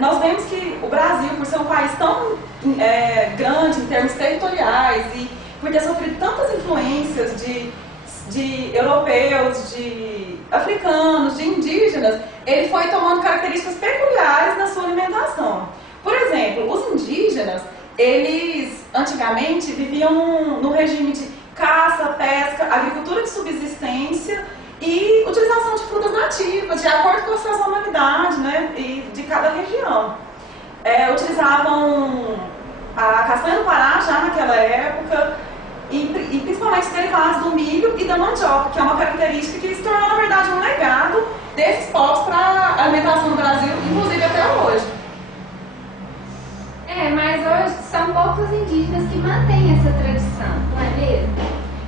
Nós vemos que o Brasil, por ser um país tão grande em termos territoriais e por ter sofrido tantas influências de europeus, de africanos, de indígenas, ele foi tomando características peculiares na sua alimentação. Por exemplo, os indígenas, eles antigamente viviam no regime de caça, pesca, agricultura de subsistência e utilização de frutas nativas, de acordo com a sazonalidade, né, e de cada região. Utilizavam a castanha do Pará já naquela época, e principalmente derivados do milho e da mandioca, que é uma característica que se tornou, na verdade, um legado desses povos para a alimentação do Brasil, inclusive até hoje. Mas hoje são poucos indígenas que mantêm essa tradição, não é mesmo?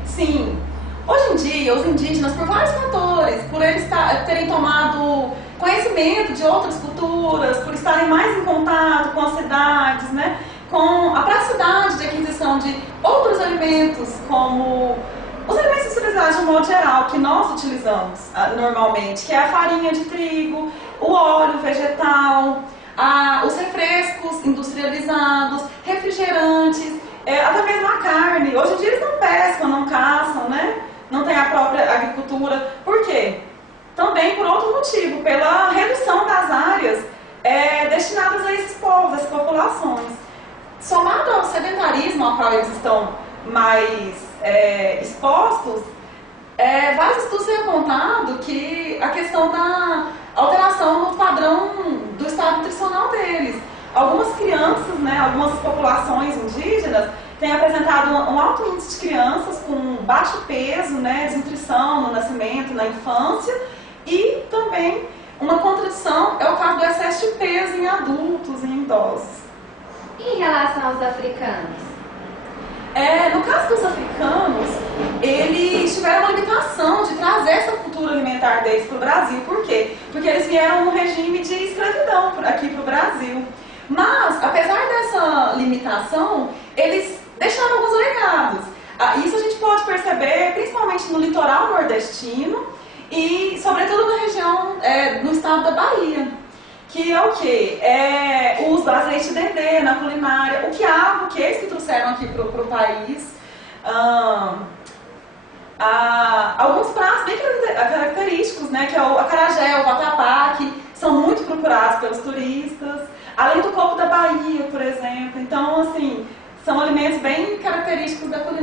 Sim. Hoje em dia, os indígenas, por vários fatores, por eles terem tomado conhecimento de outras culturas, por estarem mais em contato com as cidades, né, com a praticidade de aquisição de outros alimentos, como os alimentos industrializados de um modo geral, que nós utilizamos normalmente, que é a farinha de trigo, o óleo vegetal, os refrescos industrializados, refrigerantes, até mesmo a carne. Hoje em dia eles não pescam, não caçam, né? Não tem a própria agricultura. Por quê? Também por outro motivo, pela redução das áreas destinadas a esses povos, essas populações. Somado ao sedentarismo ao qual eles estão mais expostos, vários estudos têm apontado que a questão da alteração no padrão do estado nutricional deles. Algumas crianças, né, algumas populações indígenas têm apresentado um alto índice de crianças com baixo peso, né, desnutrição no nascimento, na infância, e também uma contradição é o caso do excesso de peso em adultos e em idosos. E em relação aos africanos? No caso dos africanos, eles tiveram uma limitação de trazer essa cultura alimentar deles para o Brasil. Por quê? Porque eles vieram num regime de escravidão aqui para o Brasil. Mas, apesar dessa limitação, eles deixaram alguns legados. Isso a gente pode perceber principalmente no litoral nordestino e, sobretudo, na região, no estado da Bahia. Que é o quê? O uso do azeite de dendê na culinária, o quiabo, que eles que trouxeram aqui para o país. Alguns pratos bem característicos, né, que é o acarajé, o vatapá, que são muito procurados pelos turistas, além do coco da Bahia, por exemplo. Então, assim, são alimentos bem característicos da culinária.